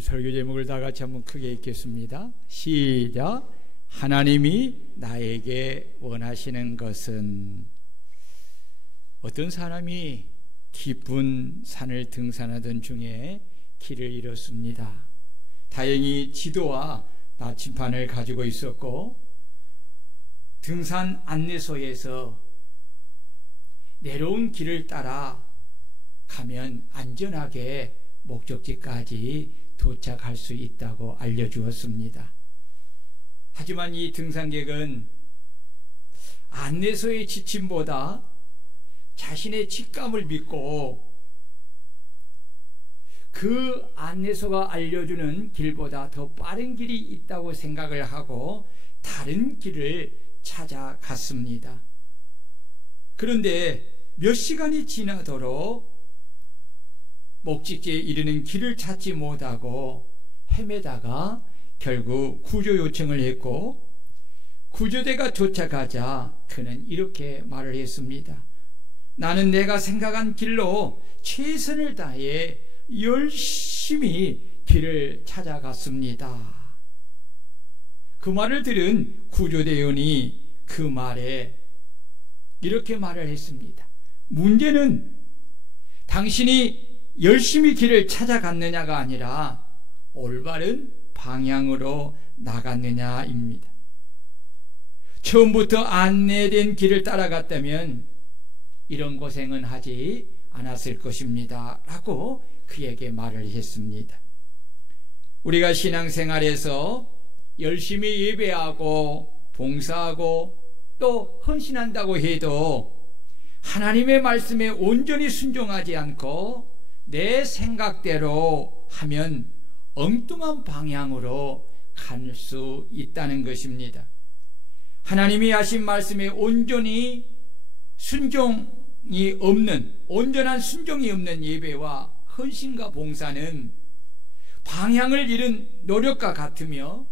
오늘 설교 제목을 다 같이 한번 크게 읽겠습니다. 시작. 하나님이 나에게 원하시는 것은. 어떤 사람이 깊은 산을 등산하던 중에 길을 잃었습니다. 다행히 지도와 나침반을 가지고 있었고 등산 안내소에서 내려온 길을 따라 가면 안전하게 목적지까지 도착할 수 있다고 알려주었습니다. 하지만 이 등산객은 안내소의 지침보다 자신의 직감을 믿고 그 안내소가 알려주는 길보다 더 빠른 길이 있다고 생각을 하고 다른 길을 찾아갔습니다. 그런데 몇 시간이 지나도록 목적지에 이르는 길을 찾지 못하고 헤매다가 결국 구조 요청을 했고 구조대가 도착하자 그는 이렇게 말을 했습니다. 나는 내가 생각한 길로 최선을 다해 열심히 길을 찾아갔습니다. 그 말을 들은 구조대원이 그 말에 이렇게 말을 했습니다. 문제는 당신이 열심히 길을 찾아갔느냐가 아니라 올바른 방향으로 나갔느냐입니다. 처음부터 안내된 길을 따라갔다면 이런 고생은 하지 않았을 것입니다 라고 그에게 말을 했습니다. 우리가 신앙생활에서 열심히 예배하고 봉사하고 또 헌신한다고 해도 하나님의 말씀에 온전히 순종하지 않고 내 생각대로 하면 엉뚱한 방향으로 갈 수 있다는 것입니다. 하나님이 하신 말씀에 온전히 순종이 없는, 온전한 순종이 없는 예배와 헌신과 봉사는 방향을 잃은 노력과 같으며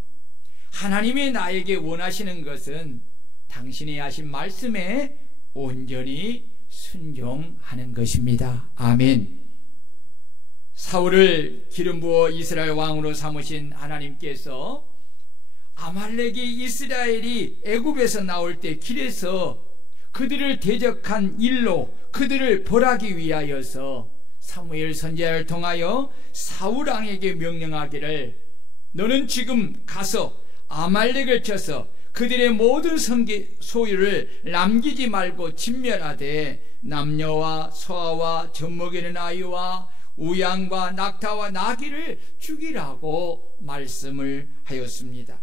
하나님이 나에게 원하시는 것은 당신이 하신 말씀에 온전히 순종하는 것입니다. 아멘. 사울을 기름 부어 이스라엘 왕으로 삼으신 하나님께서 아말렉이 이스라엘이 애굽에서 나올 때 길에서 그들을 대적한 일로 그들을 벌하기 위하여서 사무엘 선지자를 통하여 사울 왕에게 명령하기를 너는 지금 가서 아말렉을 쳐서 그들의 모든 소유를 남기지 말고 진멸하되 남녀와 소아와 젖먹이는 아이와 우양과 낙타와 나귀를 죽이라고 말씀을 하였습니다.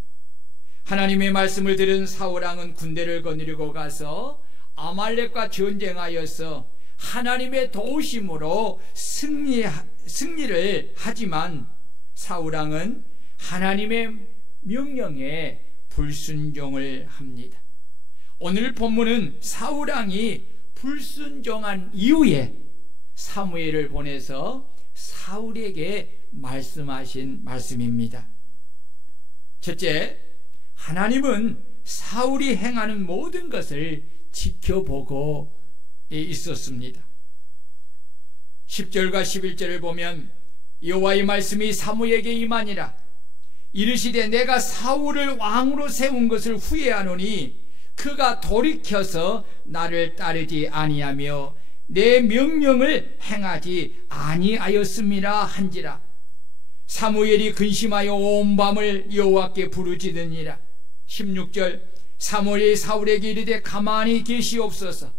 하나님의 말씀을 들은 사울왕은 군대를 거느리고 가서 아말렉과 전쟁하여서 하나님의 도우심으로 승리를 하지만 사울왕은 하나님의 명령에 불순종을 합니다. 오늘 본문은 사울왕이 불순종한 이후에 사무엘을 보내서 사울에게 말씀하신 말씀입니다. 첫째, 하나님은 사울이 행하는 모든 것을 지켜보고 있었습니다. 10절과 11절을 보면 여호와의 말씀이 사무엘에게 임하니라. 이르시되 내가 사울을 왕으로 세운 것을 후회하노니 그가 돌이켜서 나를 따르지 아니하며 내 명령을 행하지 아니하였음이라 한지라. 사무엘이 근심하여 온 밤을 여호와께 부르짖으니라. 16절 사무엘이 사울에게 이르되 가만히 계시옵소서.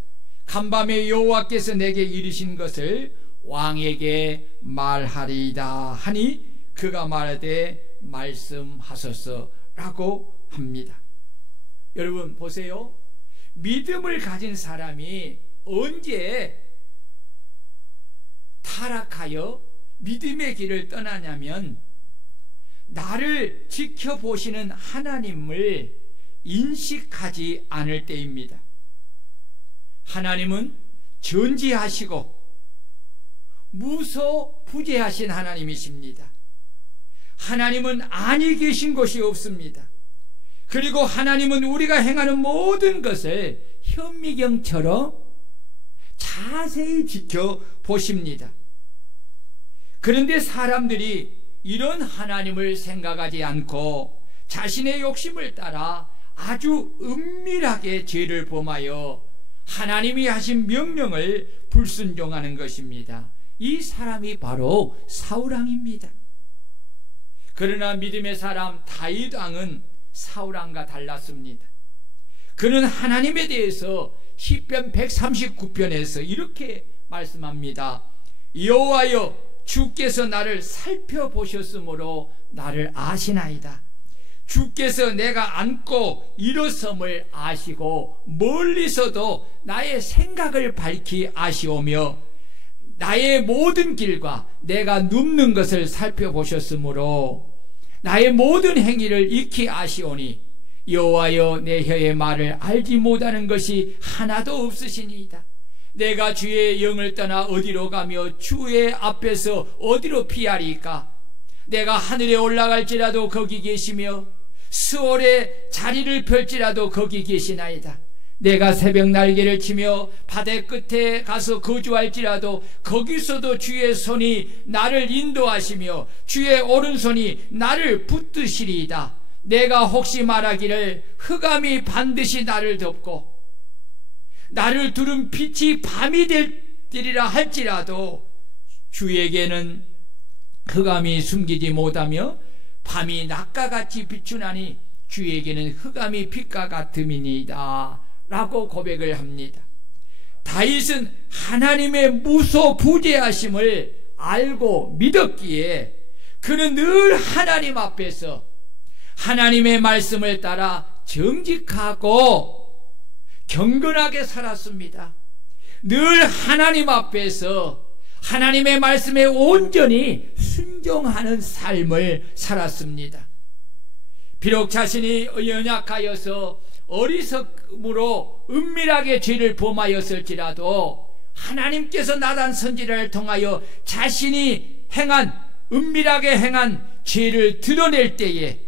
간밤에 여호와께서 내게 이르신 것을 왕에게 말하리이다 하니 그가 말하되 말씀하소서라고 합니다. 여러분 보세요. 믿음을 가진 사람이 언제 타락하여 믿음의 길을 떠나냐면 나를 지켜보시는 하나님을 인식하지 않을 때입니다. 하나님은 전지하시고 무소부재하신 하나님이십니다. 하나님은 아니 계신 것이 없습니다. 그리고 하나님은 우리가 행하는 모든 것을 현미경처럼 자세히 지켜보십니다. 그런데 사람들이 이런 하나님을 생각하지 않고 자신의 욕심을 따라 아주 은밀하게 죄를 범하여 하나님이 하신 명령을 불순종하는 것입니다. 이 사람이 바로 사울왕입니다. 그러나 믿음의 사람 다윗 왕은 사울왕과 달랐습니다. 그는 하나님에 대해서 시편 139편에서 이렇게 말씀합니다. 여호와여, 주께서 나를 살펴보셨으므로 나를 아시나이다. 주께서 내가 앉고 일어섬을 아시고 멀리서도 나의 생각을 밝히 아시오며 나의 모든 길과 내가 눕는 것을 살펴보셨으므로 나의 모든 행위를 익히 아시오니 여호와여, 내 혀의 말을 알지 못하는 것이 하나도 없으시니이다. 내가 주의 영을 떠나 어디로 가며 주의 앞에서 어디로 피하리까? 내가 하늘에 올라갈지라도 거기 계시며 스올에 자리를 펼지라도 거기 계시나이다. 내가 새벽 날개를 치며 바다 끝에 가서 거주할지라도 거기서도 주의 손이 나를 인도하시며 주의 오른손이 나를 붙드시리이다. 내가 혹시 말하기를 흑암이 반드시 나를 덮고 나를 두른 빛이 밤이 되리라 할지라도 주에게는 흑암이 숨기지 못하며 밤이 낮과 같이 비추나니 주에게는 흑암이 빛과 같음이니이다 라고 고백을 합니다. 다윗은 하나님의 무소부재하심을 알고 믿었기에 그는 늘 하나님 앞에서 하나님의 말씀을 따라 정직하고 경건하게 살았습니다. 늘 하나님 앞에서 하나님의 말씀에 온전히 순종하는 삶을 살았습니다. 비록 자신이 연약하여서 어리석음으로 은밀하게 죄를 범하였을지라도 하나님께서 나단 선지자를 통하여 자신이 은밀하게 행한 죄를 드러낼 때에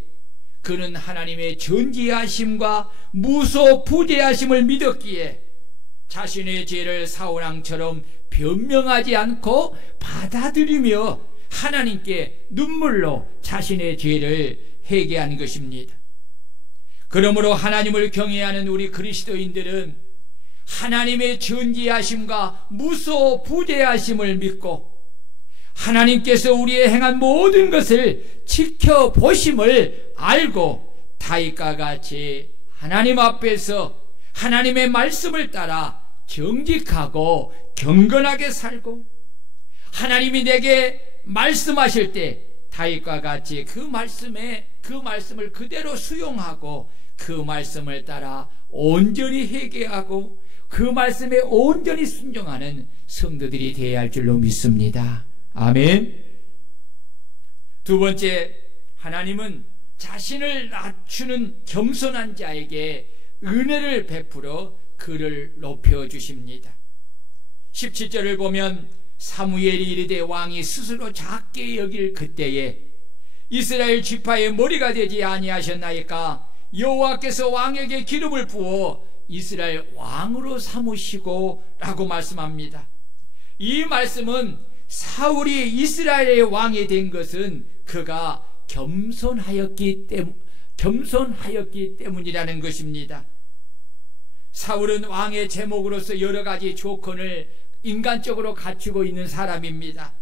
그는 하나님의 전지하심과 무소부재하심을 믿었기에 자신의 죄를 사울왕처럼 변명하지 않고 받아들이며 하나님께 눈물로 자신의 죄를 회개한 것입니다. 그러므로 하나님을 경외하는 우리 그리스도인들은 하나님의 전지하심과 무소부재하심을 믿고 하나님께서 우리의 행한 모든 것을 지켜보심을 알고 다윗과 같이 하나님 앞에서 하나님의 말씀을 따라 정직하고 경건하게 살고 하나님이 내게 말씀하실 때 다윗과 같이 그 말씀을 그대로 수용하고 그 말씀을 따라 온전히 회개하고 그 말씀에 온전히 순종하는 성도들이 되어야 할 줄로 믿습니다. 아멘. 두 번째, 하나님은 자신을 낮추는 겸손한 자에게 은혜를 베풀어 그를 높여주십니다. 17절을 보면 사무엘이 이르되 왕이 스스로 작게 여길 그때에 이스라엘 지파의 머리가 되지 아니하셨나이까? 여호와께서 왕에게 기름을 부어 이스라엘 왕으로 삼으시고 라고 말씀합니다. 이 말씀은 사울이 이스라엘의 왕이 된 것은 그가 겸손하였기 때문이라는 것입니다. 사울은 왕의 제목으로서 여러 가지 조건을 인간적으로 갖추고 있는 사람입니다.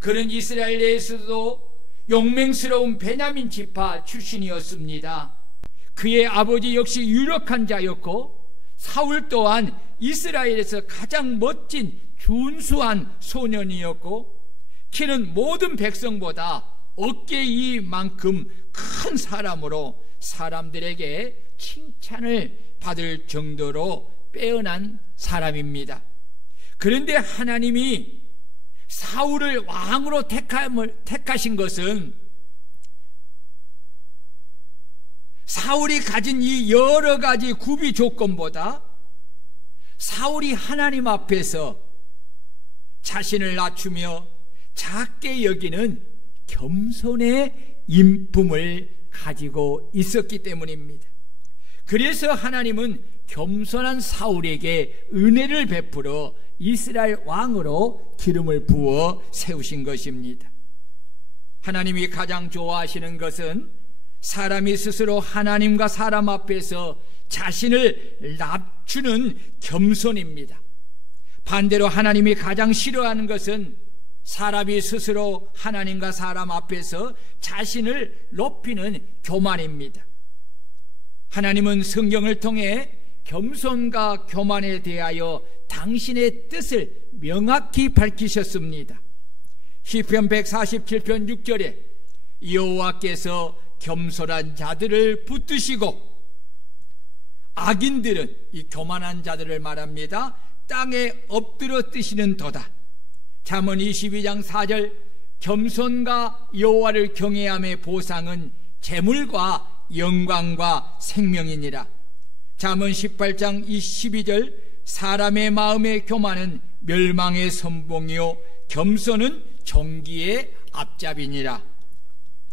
그는 이스라엘 내에서도 용맹스러운 베냐민 지파 출신이었습니다. 그의 아버지 역시 유력한 자였고 사울 또한 이스라엘에서 가장 멋진 준수한 소년이었고 키는 모든 백성보다 어깨 이만큼 큰 사람으로 사람들에게 칭찬을 받을 정도로 빼어난 사람입니다. 그런데 하나님이 사울을 왕으로 택하신 것은 사울이 가진 이 여러 가지 구비 조건보다 사울이 하나님 앞에서 자신을 낮추며 작게 여기는 겸손의 인품을 가지고 있었기 때문입니다. 그래서 하나님은 겸손한 사울에게 은혜를 베풀어 이스라엘 왕으로 기름을 부어 세우신 것입니다. 하나님이 가장 좋아하시는 것은 사람이 스스로 하나님과 사람 앞에서 자신을 낮추는 겸손입니다. 반대로 하나님이 가장 싫어하는 것은 사람이 스스로 하나님과 사람 앞에서 자신을 높이는 교만입니다. 하나님은 성경을 통해 겸손과 교만에 대하여 당신의 뜻을 명확히 밝히셨습니다. 시편 147편 6절에 여호와께서 겸손한 자들을 붙드시고 악인들은, 이 교만한 자들을 말합니다, 땅에 엎드려 뜨시는도다. 잠언 22장 4절 겸손과 여호와를 경외함의 보상은 재물과 영광과 생명이니라. 잠언 18장 22절 사람의 마음의 교만은 멸망의 선봉이요 겸손은 존귀의 앞잡이니라.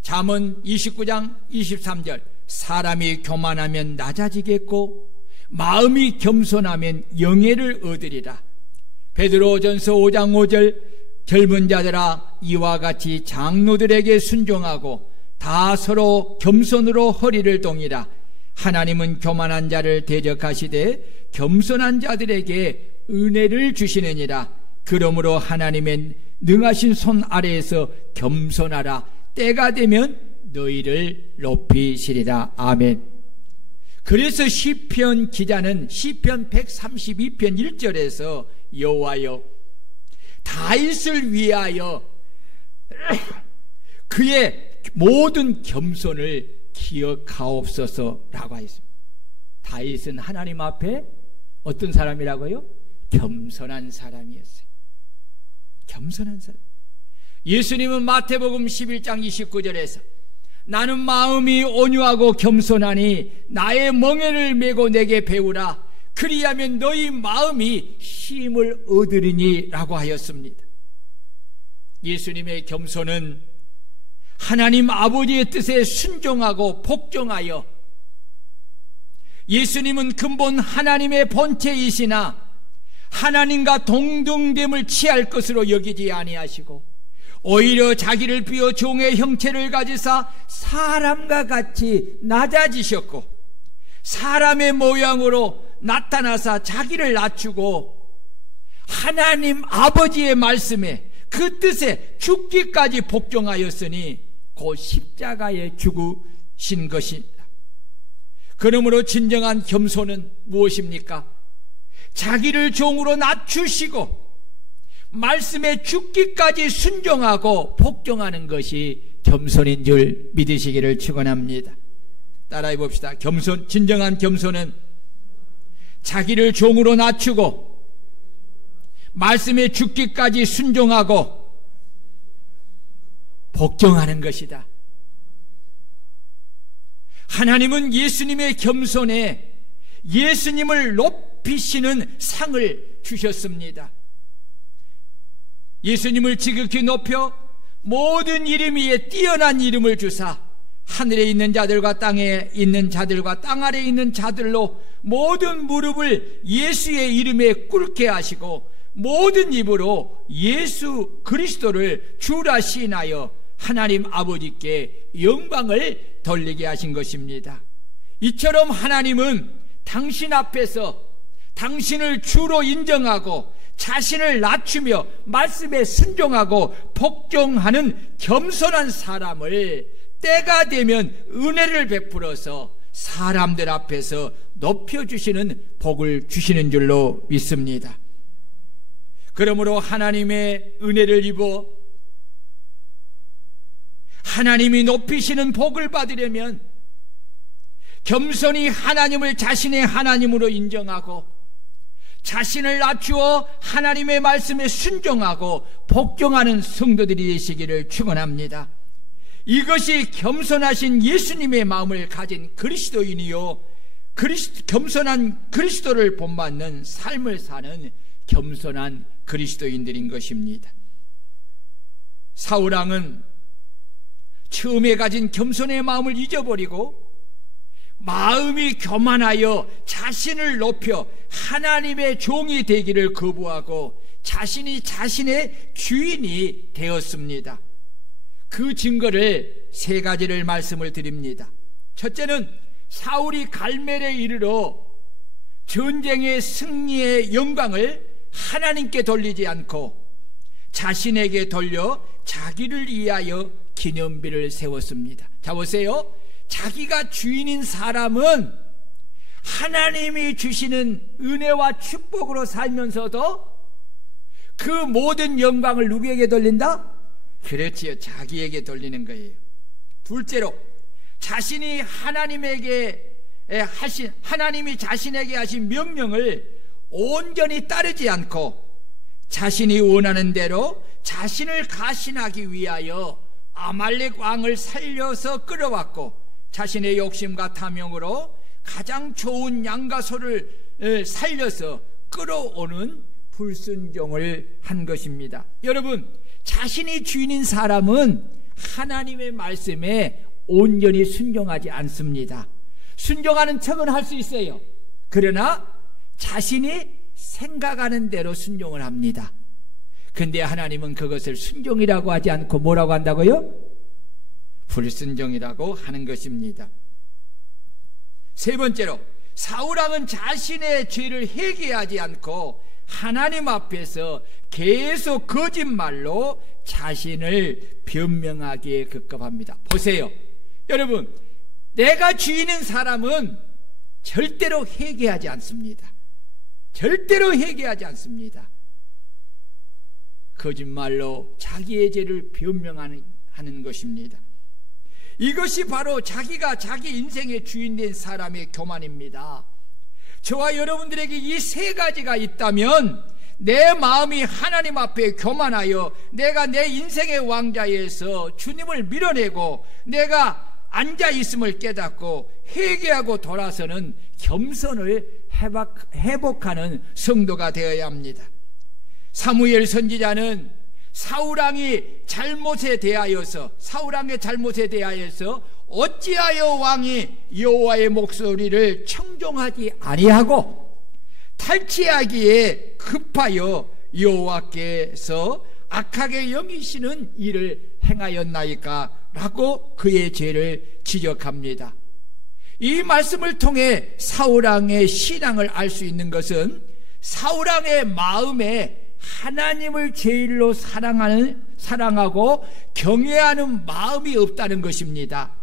잠언 29장 23절 사람이 교만하면 낮아지겠고 마음이 겸손하면 영예를 얻으리라. 베드로전서 5장 5절 젊은 자들아 이와 같이 장로들에게 순종하고 다 서로 겸손으로 허리를 동이라. 하나님은 교만한 자를 대적하시되 겸손한 자들에게 은혜를 주시느니라. 그러므로 하나님의 능하신 손 아래에서 겸손하라. 때가 되면 너희를 높이시리라. 아멘. 그래서 시편 기자는 시편 132편 1절에서 여호와여 다윗을 위하여 그의 모든 겸손을 기억하옵소서라고 하였습니다. 다윗은 하나님 앞에 어떤 사람이라고요? 겸손한 사람이었어요. 겸손한 사람. 예수님은 마태복음 11장 29절에서 나는 마음이 온유하고 겸손하니 나의 멍에를 메고 내게 배우라. 그리하면 너희 마음이 쉼을 얻으리니 라고 하였습니다. 예수님의 겸손은 하나님 아버지의 뜻에 순종하고 복종하여, 예수님은 근본 하나님의 본체이시나 하나님과 동등됨을 취할 것으로 여기지 아니하시고 오히려 자기를 비워 종의 형체를 가지사 사람과 같이 낮아지셨고 사람의 모양으로 나타나사 자기를 낮추고 하나님 아버지의 말씀에 그 뜻에 죽기까지 복종하였으니 곧 십자가에 죽으신 것이다. 그러므로 진정한 겸손은 무엇입니까? 자기를 종으로 낮추시고 말씀에 죽기까지 순종하고 복종하는 것이 겸손인 줄 믿으시기를 축원합니다. 따라해 봅시다. 겸손, 진정한 겸손은 자기를 종으로 낮추고 말씀에 죽기까지 순종하고 복종하는 것이다. 하나님은 예수님의 겸손에 예수님을 높이시는 상을 주셨습니다. 예수님을 지극히 높여 모든 이름 위에 뛰어난 이름을 주사 하늘에 있는 자들과 땅에 있는 자들과 땅 아래에 있는 자들로 모든 무릎을 예수의 이름에 꿇게 하시고 모든 입으로 예수 그리스도를 주라 시인하여 하나님 아버지께 영광을 돌리게 하신 것입니다. 이처럼 하나님은 당신 앞에서 당신을 주로 인정하고 자신을 낮추며 말씀에 순종하고 복종하는 겸손한 사람을 때가 되면 은혜를 베풀어서 사람들 앞에서 높여주시는 복을 주시는 줄로 믿습니다. 그러므로 하나님의 은혜를 입어 하나님이 높이시는 복을 받으려면 겸손히 하나님을 자신의 하나님으로 인정하고 자신을 낮추어 하나님의 말씀에 순종하고 복종하는 성도들이 되시기를 축원합니다. 이것이 겸손하신 예수님의 마음을 가진 그리스도인이요 겸손한 그리스도를 본받는 삶을 사는 겸손한 그리스도인들인 것입니다. 사울왕은 처음에 가진 겸손의 마음을 잊어버리고 마음이 교만하여 자신을 높여 하나님의 종이 되기를 거부하고 자신이 자신의 주인이 되었습니다. 그 증거를 세 가지를 말씀을 드립니다. 첫째는 사울이 갈멜에 이르러 전쟁의 승리의 영광을 하나님께 돌리지 않고 자신에게 돌려 자기를 위하여 기념비를 세웠습니다. 자, 보세요. 자기가 주인인 사람은 하나님이 주시는 은혜와 축복으로 살면서도 그 모든 영광을 누구에게 돌린다? 그렇지요. 자기에게 돌리는 거예요. 둘째로, 자신이 하나님이 자신에게 하신 명령을 온전히 따르지 않고 자신이 원하는 대로 자신을 가신하기 위하여 아말렉 왕을 살려서 끌어왔고, 자신의 욕심과 탐욕으로 가장 좋은 양과 소를 살려서 끌어오는 불순종을 한 것입니다. 여러분, 자신이 주인인 사람은 하나님의 말씀에 온전히 순종하지 않습니다. 순종하는 척은 할 수 있어요. 그러나 자신이 생각하는 대로 순종을 합니다. 근데 하나님은 그것을 순종이라고 하지 않고 뭐라고 한다고요? 불순종이라고 하는 것입니다. 세 번째로, 사울왕은 자신의 죄를 회개하지 않고 하나님 앞에서 계속 거짓말로 자신을 변명하기에 급급합니다. 보세요. 여러분, 내가 주인인 사람은 절대로 회개하지 않습니다. 절대로 회개하지 않습니다. 거짓말로 자기의 죄를 변명하는 것입니다. 이것이 바로 자기가 자기 인생의 주인 된 사람의 교만입니다. 저와 여러분들에게 이 세 가지가 있다면 내 마음이 하나님 앞에 교만하여 내가 내 인생의 왕좌에서 주님을 밀어내고 내가 앉아있음을 깨닫고 회개하고 돌아서는 겸손을 회복하는 성도가 되어야 합니다. 사무엘 선지자는 사울왕의 잘못에 대하여서 어찌하여 왕이 여호와의 목소리를 청종하지 아니하고 탈취하기에 급하여 여호와께서 악하게 여기시는 일을 행하였나이까? 라고 그의 죄를 지적합니다. 이 말씀을 통해 사울왕의 신앙을 알 수 있는 것은 사울왕의 마음에 하나님을 제일로 사랑하고 경외하는 마음이 없다는 것입니다.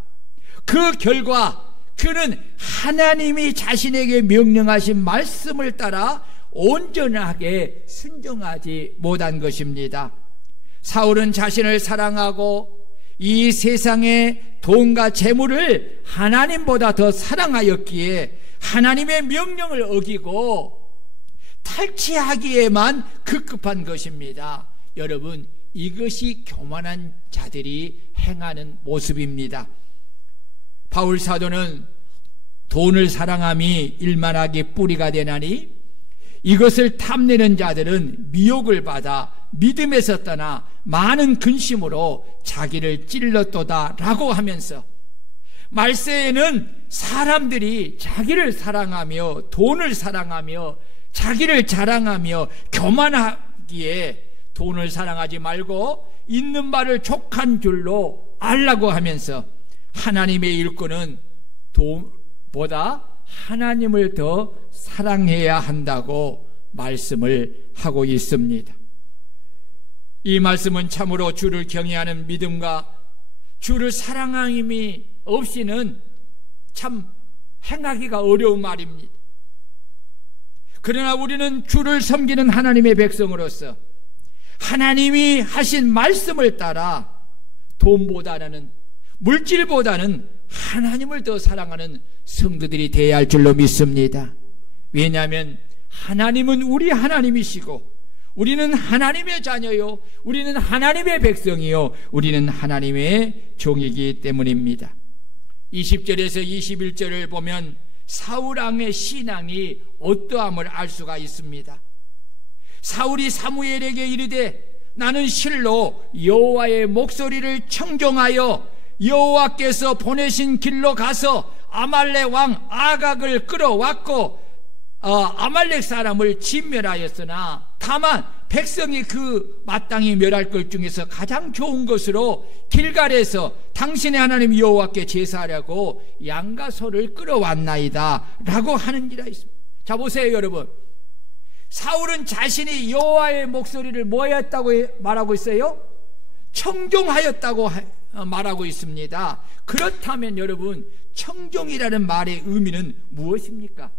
그 결과 그는 하나님이 자신에게 명령하신 말씀을 따라 온전하게 순종하지 못한 것입니다. 사울은 자신을 사랑하고 이 세상의 돈과 재물을 하나님보다 더 사랑하였기에 하나님의 명령을 어기고 탈취하기에만 급급한 것입니다. 여러분, 이것이 교만한 자들이 행하는 모습입니다. 바울 사도는 돈을 사랑함이 일만하게 뿌리가 되나니 이것을 탐내는 자들은 미혹을 받아 믿음에서 떠나 많은 근심으로 자기를 찔렀도다 라고 하면서, 말세에는 사람들이 자기를 사랑하며 돈을 사랑하며 자기를 자랑하며 교만하기에 돈을 사랑하지 말고 있는 바를 족한 줄로 알라고 하면서 하나님의 일꾼은 돈보다 하나님을 더 사랑해야 한다고 말씀을 하고 있습니다. 이 말씀은 참으로 주를 경외하는 믿음과 주를 사랑함이 없이는 참 행하기가 어려운 말입니다. 그러나 우리는 주를 섬기는 하나님의 백성으로서 하나님이 하신 말씀을 따라 돈보다는, 물질보다는 하나님을 더 사랑하는 성도들이 되어야 할 줄로 믿습니다. 왜냐하면 하나님은 우리 하나님이시고 우리는 하나님의 자녀요, 우리는 하나님의 백성이요, 우리는 하나님의 종이기 때문입니다. 20절에서 21절을 보면 사울왕의 신앙이 어떠함을 알 수가 있습니다. 사울이 사무엘에게 이르되 나는 실로 여호와의 목소리를 청종하여 여호와께서 보내신 길로 가서 아말렉 왕 아각을 끌어왔고 아말렉 사람을 진멸하였으나 다만 백성이 그 마땅히 멸할 것 중에서 가장 좋은 것으로 길갈에서 당신의 하나님 여호와께 제사하려고 양과 소를 끌어왔나이다 라고 하는지라 있습니다. 자, 보세요 여러분. 사울은 자신이 여호와의 목소리를 뭐 했다고 말하고 있어요? 청종하였다고 말하고 있습니다. 그렇다면 여러분, 청종이라는 말의 의미는 무엇입니까?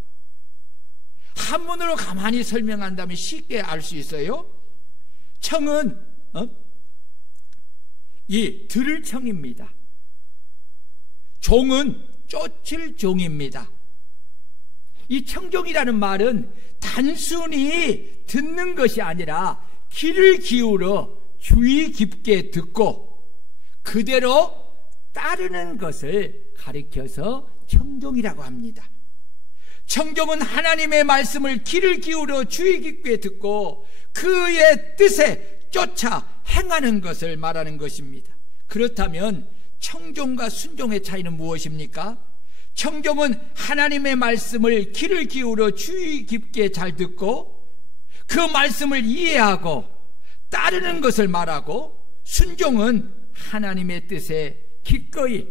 한문으로 가만히 설명한다면 쉽게 알 수 있어요. 청은 이 들을 청입니다. 종은 쫓을 종입니다. 이 청종이라는 말은 단순히 듣는 것이 아니라 귀를 기울여 주의 깊게 듣고 그대로 따르는 것을 가리켜서 청종이라고 합니다. 청종은 하나님의 말씀을 귀를 기울여 주의 깊게 듣고 그의 뜻에 쫓아 행하는 것을 말하는 것입니다. 그렇다면 청종과 순종의 차이는 무엇입니까? 청종은 하나님의 말씀을 귀를 기울여 주의 깊게 잘 듣고 그 말씀을 이해하고 따르는 것을 말하고, 순종은 하나님의 뜻에 기꺼이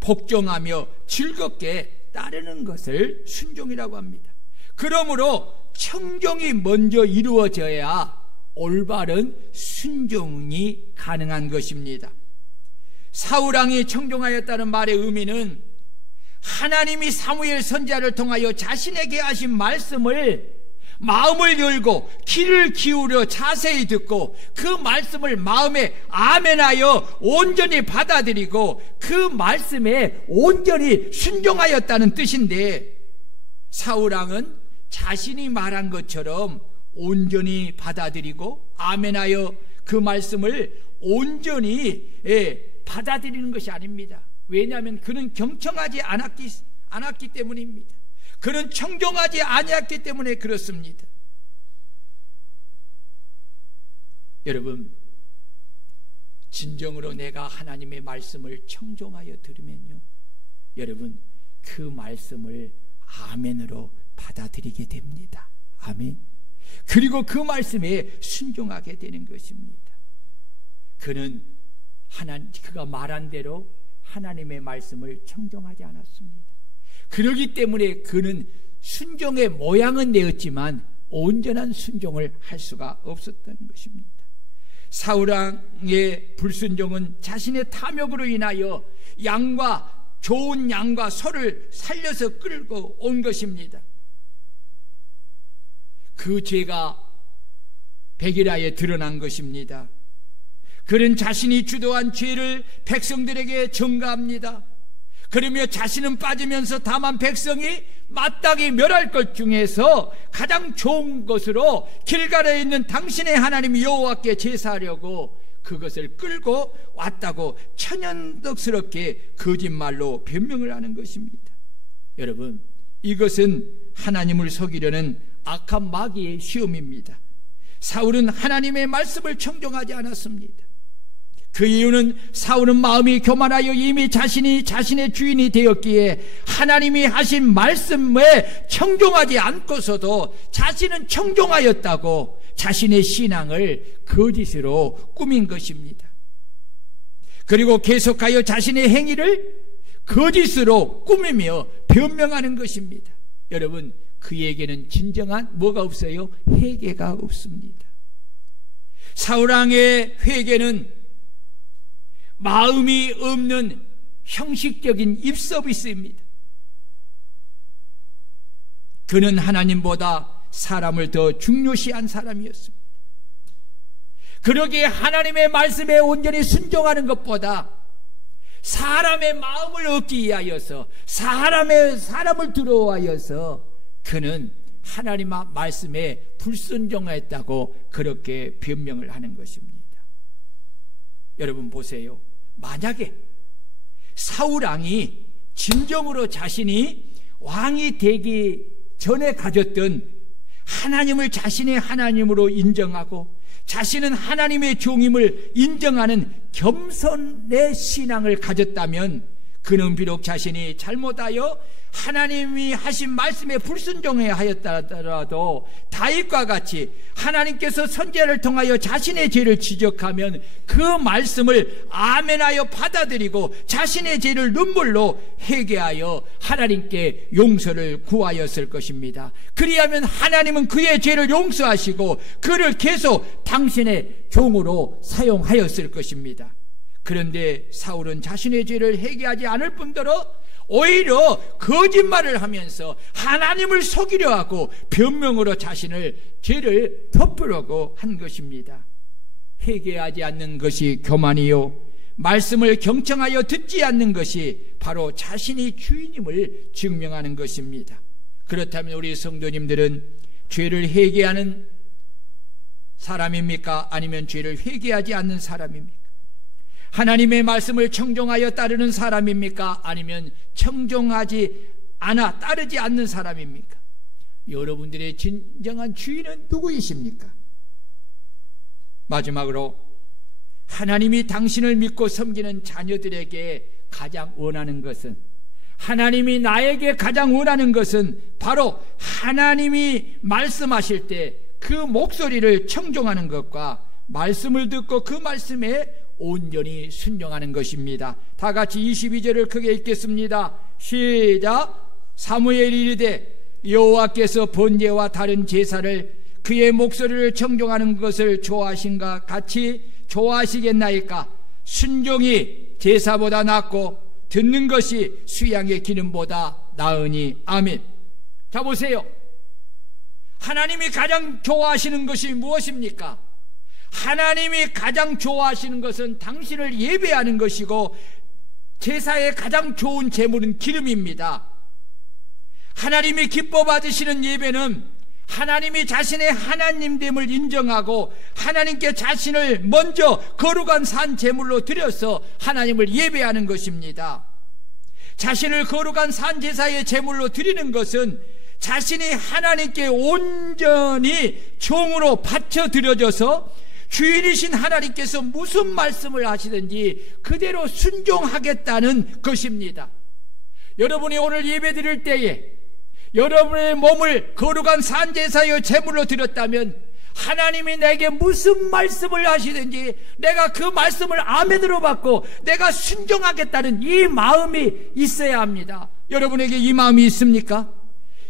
복종하며 즐겁게 따르는 것을 순종이라고 합니다. 그러므로 청종이 먼저 이루어져야 올바른 순종이 가능한 것입니다. 사울왕이 청종하였다는 말의 의미는 하나님이 사무엘 선지자를 통하여 자신에게 하신 말씀을 마음을 열고 귀를 기울여 자세히 듣고 그 말씀을 마음에 아멘하여 온전히 받아들이고 그 말씀에 온전히 순종하였다는 뜻인데, 사울왕은 자신이 말한 것처럼 온전히 받아들이고 아멘하여 그 말씀을 온전히 받아들이는 것이 아닙니다. 왜냐하면 그는 경청하지 않았기 때문입니다. 그는 청종하지 아니했기 때문에 그렇습니다. 여러분, 진정으로 내가 하나님의 말씀을 청종하여 들으면요, 여러분 그 말씀을 아멘으로 받아들이게 됩니다. 아멘. 그리고 그 말씀에 순종하게 되는 것입니다. 그가 말한 대로 하나님의 말씀을 청종하지 않았습니다. 그러기 때문에 그는 순종의 모양은 내었지만 온전한 순종을 할 수가 없었다는 것입니다. 사울왕의 불순종은 자신의 탐욕으로 인하여 좋은 양과 소를 살려서 끌고 온 것입니다. 그 죄가 백일하에 드러난 것입니다. 그는 자신이 주도한 죄를 백성들에게 전가합니다. 그러며 자신은 빠지면서 다만 백성이 마땅히 멸할 것 중에서 가장 좋은 것으로 길갈에 있는 당신의 하나님 여호와께 제사하려고 그것을 끌고 왔다고 천연덕스럽게 거짓말로 변명을 하는 것입니다. 여러분, 이것은 하나님을 속이려는 악한 마귀의 시험입니다. 사울은 하나님의 말씀을 청종하지 않았습니다. 그 이유는 사울은 마음이 교만하여 이미 자신이 자신의 주인이 되었기에 하나님이 하신 말씀에 청종하지 않고서도 자신은 청종하였다고 자신의 신앙을 거짓으로 꾸민 것입니다. 그리고 계속하여 자신의 행위를 거짓으로 꾸미며 변명하는 것입니다. 여러분, 그에게는 진정한 뭐가 없어요? 회개가 없습니다. 사울왕의 회개는 마음이 없는 형식적인 입서비스입니다. 그는 하나님보다 사람을 더 중요시한 사람이었습니다. 그러기에 하나님의 말씀에 온전히 순종하는 것보다 사람의 마음을 얻기 위하여서 사람을 두려워하여서 그는 하나님 말씀에 불순종했다고 그렇게 변명을 하는 것입니다. 여러분 보세요. 만약에 사울왕이 진정으로 자신이 왕이 되기 전에 가졌던 하나님을 자신의 하나님으로 인정하고 자신은 하나님의 종임을 인정하는 겸손의 신앙을 가졌다면 그는 비록 자신이 잘못하여 하나님이 하신 말씀에 불순종해 하였더라도 다윗과 같이 하나님께서 선지자를 통하여 자신의 죄를 지적하면 그 말씀을 아멘하여 받아들이고 자신의 죄를 눈물로 회개하여 하나님께 용서를 구하였을 것입니다. 그리하면 하나님은 그의 죄를 용서하시고 그를 계속 당신의 종으로 사용하였을 것입니다. 그런데 사울은 자신의 죄를 회개하지 않을 뿐더러 오히려 거짓말을 하면서 하나님을 속이려 하고 변명으로 자신을 죄를 덮으려고 한 것입니다. 회개하지 않는 것이 교만이요, 말씀을 경청하여 듣지 않는 것이 바로 자신이 주인임을 증명하는 것입니다. 그렇다면 우리 성도님들은 죄를 회개하는 사람입니까? 아니면 죄를 회개하지 않는 사람입니까? 하나님의 말씀을 청종하여 따르는 사람입니까? 아니면 청종하지 않아 따르지 않는 사람입니까? 여러분들의 진정한 주인은 누구이십니까? 마지막으로 하나님이 당신을 믿고 섬기는 자녀들에게 가장 원하는 것은, 하나님이 나에게 가장 원하는 것은 바로 하나님이 말씀하실 때 그 목소리를 청종하는 것과 말씀을 듣고 그 말씀에 온전히 순종하는 것입니다. 다 같이 22절을 크게 읽겠습니다. 시작. 사무엘이 이르되 여호와께서 번제와 다른 제사를 그의 목소리를 청종하는 것을 좋아하신가 같이 좋아하시겠나이까? 순종이 제사보다 낫고 듣는 것이 수양의 기름보다 나으니. 아멘. 자 보세요. 하나님이 가장 좋아하시는 것이 무엇입니까? 하나님이 가장 좋아하시는 것은 당신을 예배하는 것이고 제사의 가장 좋은 제물은 기름입니다. 하나님이 기뻐 받으시는 예배는 하나님이 자신의 하나님됨을 인정하고 하나님께 자신을 먼저 거룩한 산 제물로 드려서 하나님을 예배하는 것입니다. 자신을 거룩한 산 제사의 제물로 드리는 것은 자신이 하나님께 온전히 종으로 바쳐 드려져서 주인이신 하나님께서 무슨 말씀을 하시든지 그대로 순종하겠다는 것입니다. 여러분이 오늘 예배 드릴 때에 여러분의 몸을 거룩한 산제사의 제물로 드렸다면 하나님이 내게 무슨 말씀을 하시든지 내가 그 말씀을 아멘으로 받고 내가 순종하겠다는 이 마음이 있어야 합니다. 여러분에게 이 마음이 있습니까?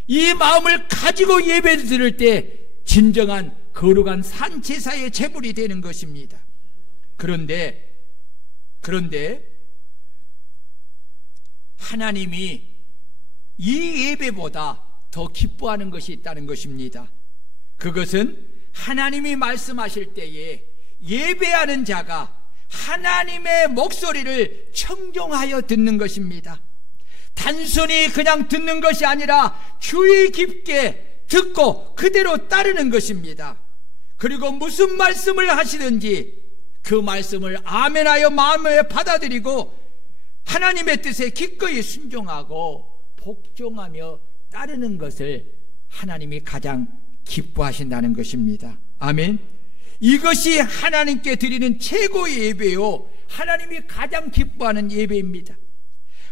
이 마음을 가지고 예배를 드릴 때 진정한 거룩한 산제사의 제물이 되는 것입니다. 그런데 하나님이 이 예배보다 더 기뻐하는 것이 있다는 것입니다. 그것은 하나님이 말씀하실 때에 예배하는 자가 하나님의 목소리를 청종하여 듣는 것입니다. 단순히 그냥 듣는 것이 아니라 주의 깊게 듣고 그대로 따르는 것입니다. 그리고 무슨 말씀을 하시든지 그 말씀을 아멘하여 마음에 받아들이고 하나님의 뜻에 기꺼이 순종하고 복종하며 따르는 것을 하나님이 가장 기뻐하신다는 것입니다. 아멘. 이것이 하나님께 드리는 최고의 예배요, 하나님이 가장 기뻐하는 예배입니다.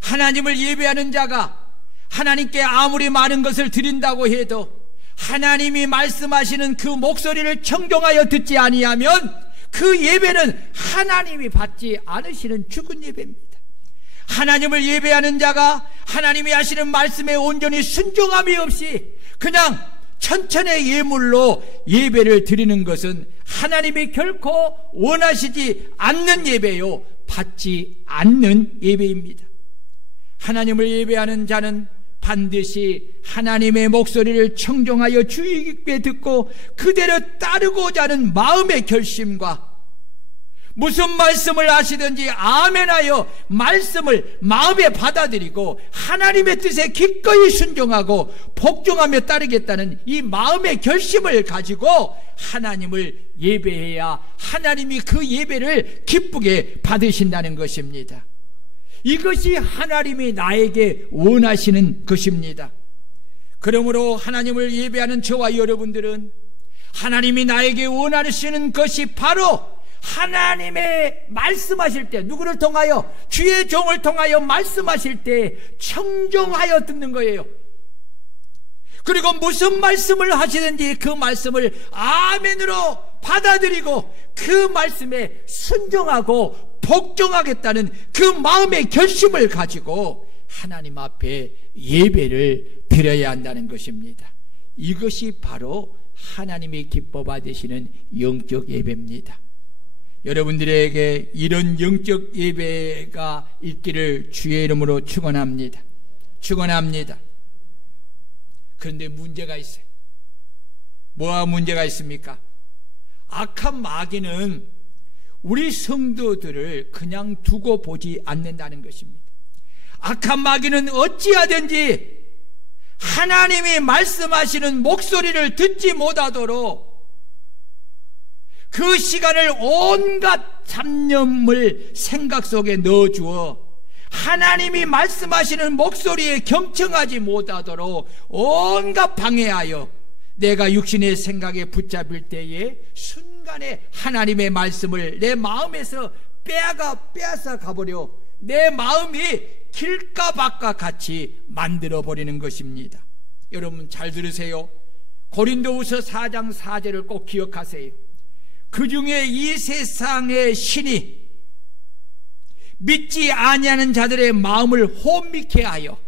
하나님을 예배하는 자가 하나님께 아무리 많은 것을 드린다고 해도 하나님이 말씀하시는 그 목소리를 청종하여 듣지 아니하면 그 예배는 하나님이 받지 않으시는 죽은 예배입니다. 하나님을 예배하는 자가 하나님이 하시는 말씀에 온전히 순종함이 없이 그냥 천천의 예물로 예배를 드리는 것은 하나님이 결코 원하시지 않는 예배요, 받지 않는 예배입니다. 하나님을 예배하는 자는 반드시 하나님의 목소리를 청종하여 주의 깊게 듣고 그대로 따르고자 하는 마음의 결심과 무슨 말씀을 하시든지 아멘하여 말씀을 마음에 받아들이고 하나님의 뜻에 기꺼이 순종하고 복종하며 따르겠다는 이 마음의 결심을 가지고 하나님을 예배해야 하나님이 그 예배를 기쁘게 받으신다는 것입니다. 이것이 하나님이 나에게 원하시는 것입니다. 그러므로 하나님을 예배하는 저와 여러분들은 하나님이 나에게 원하시는 것이 바로 하나님의 말씀하실 때, 누구를 통하여? 주의 종을 통하여 말씀하실 때 청종하여 듣는 거예요. 그리고 무슨 말씀을 하시든지 그 말씀을 아멘으로 받아들이고 그 말씀에 순종하고 복종하겠다는 그 마음의 결심을 가지고 하나님 앞에 예배를 드려야 한다는 것입니다. 이것이 바로 하나님이 기뻐 받으시는 영적 예배입니다. 여러분들에게 이런 영적 예배가 있기를 주의 이름으로 축원합니다. 축원합니다. 그런데 문제가 있어요. 뭐가 문제가 있습니까? 악한 마귀는 우리 성도들을 그냥 두고 보지 않는다는 것입니다. 악한 마귀는 어찌하든지 하나님이 말씀하시는 목소리를 듣지 못하도록 그 시간을 온갖 잡념을 생각 속에 넣어주어 하나님이 말씀하시는 목소리에 경청하지 못하도록 온갖 방해하여 내가 육신의 생각에 붙잡힐 때에 순간에 하나님의 말씀을 내 마음에서 빼앗아 가버려 내 마음이 길가 밖과 같이 만들어버리는 것입니다. 여러분 잘 들으세요. 고린도후서 4장 4절을 꼭 기억하세요. 그 중에 이 세상의 신이 믿지 아니하는 자들의 마음을 혼미케 하여,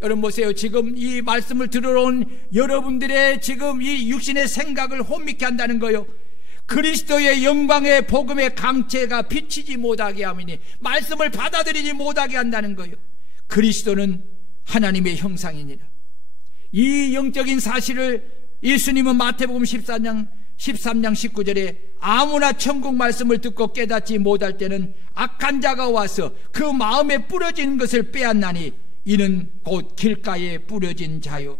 여러분 보세요. 지금 이 말씀을 들어온 여러분들의 지금 이 육신의 생각을 혼미케 한다는 거요. 그리스도의 영광의 복음의 강체가 비치지 못하게 하미니 말씀을 받아들이지 못하게 한다는 거요. 그리스도는 하나님의 형상이니라. 이 영적인 사실을 예수님은 마태복음 13장 19절에 아무나 천국 말씀을 듣고 깨닫지 못할 때는 악한 자가 와서 그 마음에 뿌려진 것을 빼앗나니 이는 곧 길가에 뿌려진 자요.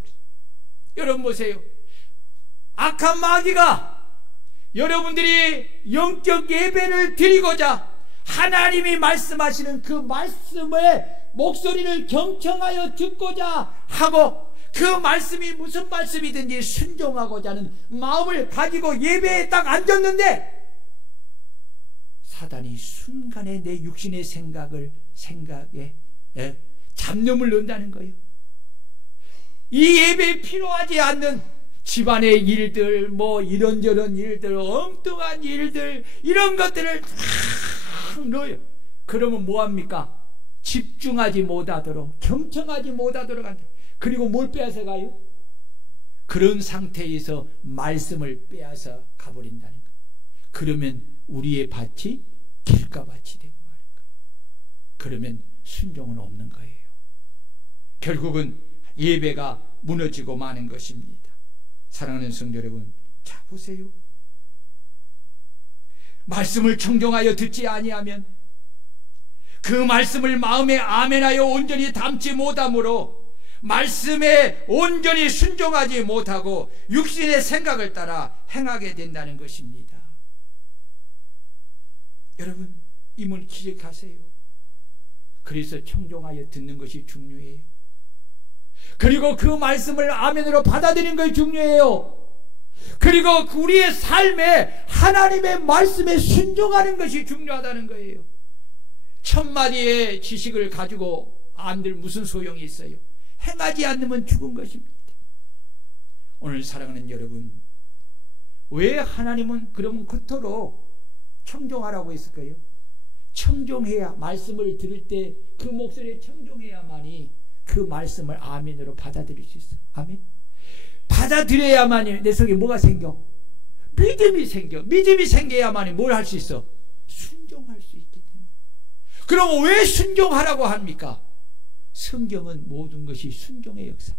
여러분 보세요. 악한 마귀가 여러분들이 영적 예배를 드리고자 하나님이 말씀하시는 그 말씀의 목소리를 경청하여 듣고자 하고 그 말씀이 무슨 말씀이든지 순종하고자 하는 마음을 가지고 예배에 딱 앉았는데 사단이 순간에 내 육신의 생각에 잡념을 넣는다는 거예요. 이 예배에 필요하지 않는 집안의 일들, 뭐 이런저런 일들, 엉뚱한 일들, 이런 것들을 탁 넣어요. 그러면 뭐합니까? 집중하지 못하도록, 경청하지 못하도록 한다. 그리고 뭘 빼앗아 가요? 그런 상태에서 말씀을 빼앗아 가버린다는 거예요. 그러면 우리의 밭이 길가밭이 되고 마는 거예요. 그러면 순종은 없는 거예요. 결국은 예배가 무너지고 마는 것입니다. 사랑하는 성도 여러분, 자 보세요. 말씀을 청종하여 듣지 아니하면 그 말씀을 마음에 아멘하여 온전히 담지 못함으로 말씀에 온전히 순종하지 못하고 육신의 생각을 따라 행하게 된다는 것입니다. 여러분, 임을 기억하세요. 그래서 청종하여 듣는 것이 중요해요. 그리고 그 말씀을 아멘으로 받아들이는 것이 중요해요. 그리고 우리의 삶에 하나님의 말씀에 순종하는 것이 중요하다는 거예요. 1000마디의 지식을 가지고 안들 무슨 소용이 있어요? 행하지 않으면 죽은 것입니다. 오늘 사랑하는 여러분, 왜 하나님은 그러면 그토록 청종하라고 했을까요? 청종해야, 말씀을 들을 때 그 목소리에 청종해야만이 그 말씀을 아멘으로 받아들일 수 있어. 아멘. 받아들여야만이 내 속에 뭐가 생겨? 믿음이 생겨. 믿음이 생겨야만이 뭘 할 수 있어? 순종할 수 있기 때문에. 그럼 왜 순종하라고 합니까? 성경은 모든 것이 순종의 역사.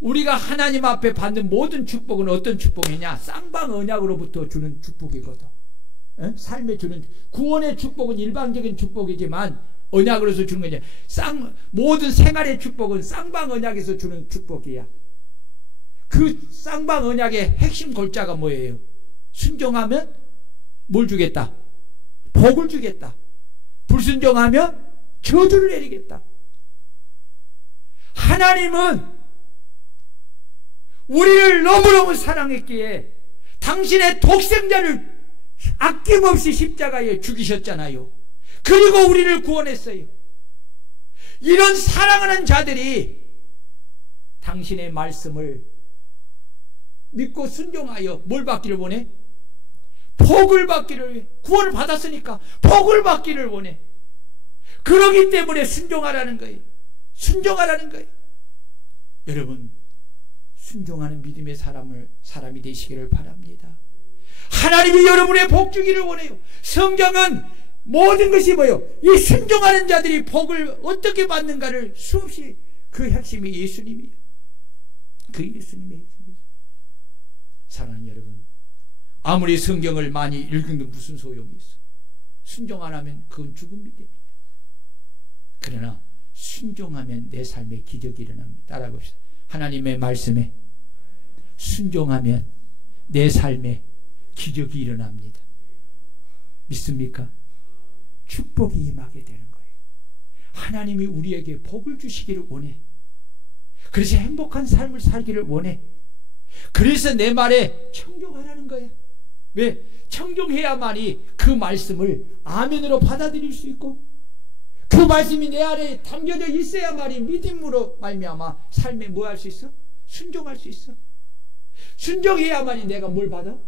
우리가 하나님 앞에 받는 모든 축복은 어떤 축복이냐? 쌍방 언약으로부터 주는 축복이거든. 삶에 주는 구원의 축복은 일반적인 축복이지만 언약으로서 주는 거냐? 모든 생활의 축복은 쌍방 언약에서 주는 축복이야. 그 쌍방 언약의 핵심 골자가 뭐예요? 순종하면 뭘 주겠다? 복을 주겠다. 불순종하면 저주를 내리겠다. 하나님은 우리를 너무너무 사랑했기에 당신의 독생자를 아낌없이 십자가에 죽이셨잖아요. 그리고 우리를 구원했어요. 이런 사랑하는 자들이 당신의 말씀을 믿고 순종하여 뭘 받기를 원해? 복을 받기를 해. 구원을 받았으니까 복을 받기를 원해. 그러기 때문에 순종하라는 거예요. 순종하라는 거예요. 여러분, 순종하는 믿음의 사람이 되시기를 바랍니다. 하나님이 여러분의 복 주기를 원해요. 성경은 모든 것이 뭐예요? 이 순종하는 자들이 복을 어떻게 받는가를 수없이, 그 핵심이 예수님이에요. 그 예수님의 핵심이에요. 사랑하는 여러분, 아무리 성경을 많이 읽는 무슨 소용이 있어? 순종 안 하면 그건 죽은 믿음이에요. 그러나 순종하면 내 삶에 기적이 일어납니다. 따라봅시다. 하나님의 말씀에 순종하면 내 삶에 기적이 일어납니다. 믿습니까? 축복이 임하게 되는 거예요. 하나님이 우리에게 복을 주시기를 원해. 그래서 행복한 삶을 살기를 원해. 그래서 내 말에 청종하라는 거야. 왜? 청종해야만이 그 말씀을 아멘으로 받아들일 수 있고, 그 말씀이 내 안에 담겨져 있어야만이 믿음으로 말미암아 삶에 뭐 할 수 있어? 순종할 수 있어. 순종해야만이 내가 뭘 받아?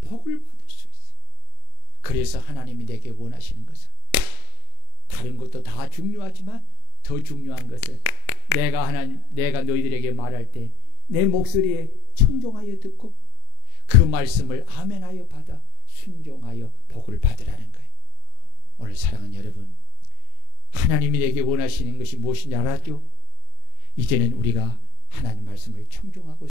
복을 받을 수 있어. 그래서 하나님이 내게 원하시는 것은, 다른 것도 다 중요하지만 더 중요한 것은 내가 너희들에게 말할 때 내 목소리에 청종하여 듣고 그 말씀을 아멘하여 받아 순종하여 복을 받으라는 거예요. 오늘 사랑하는 여러분, 하나님이 내게 원하시는 것이 무엇인지 알았죠? 이제는 우리가 하나님 말씀을 청종하고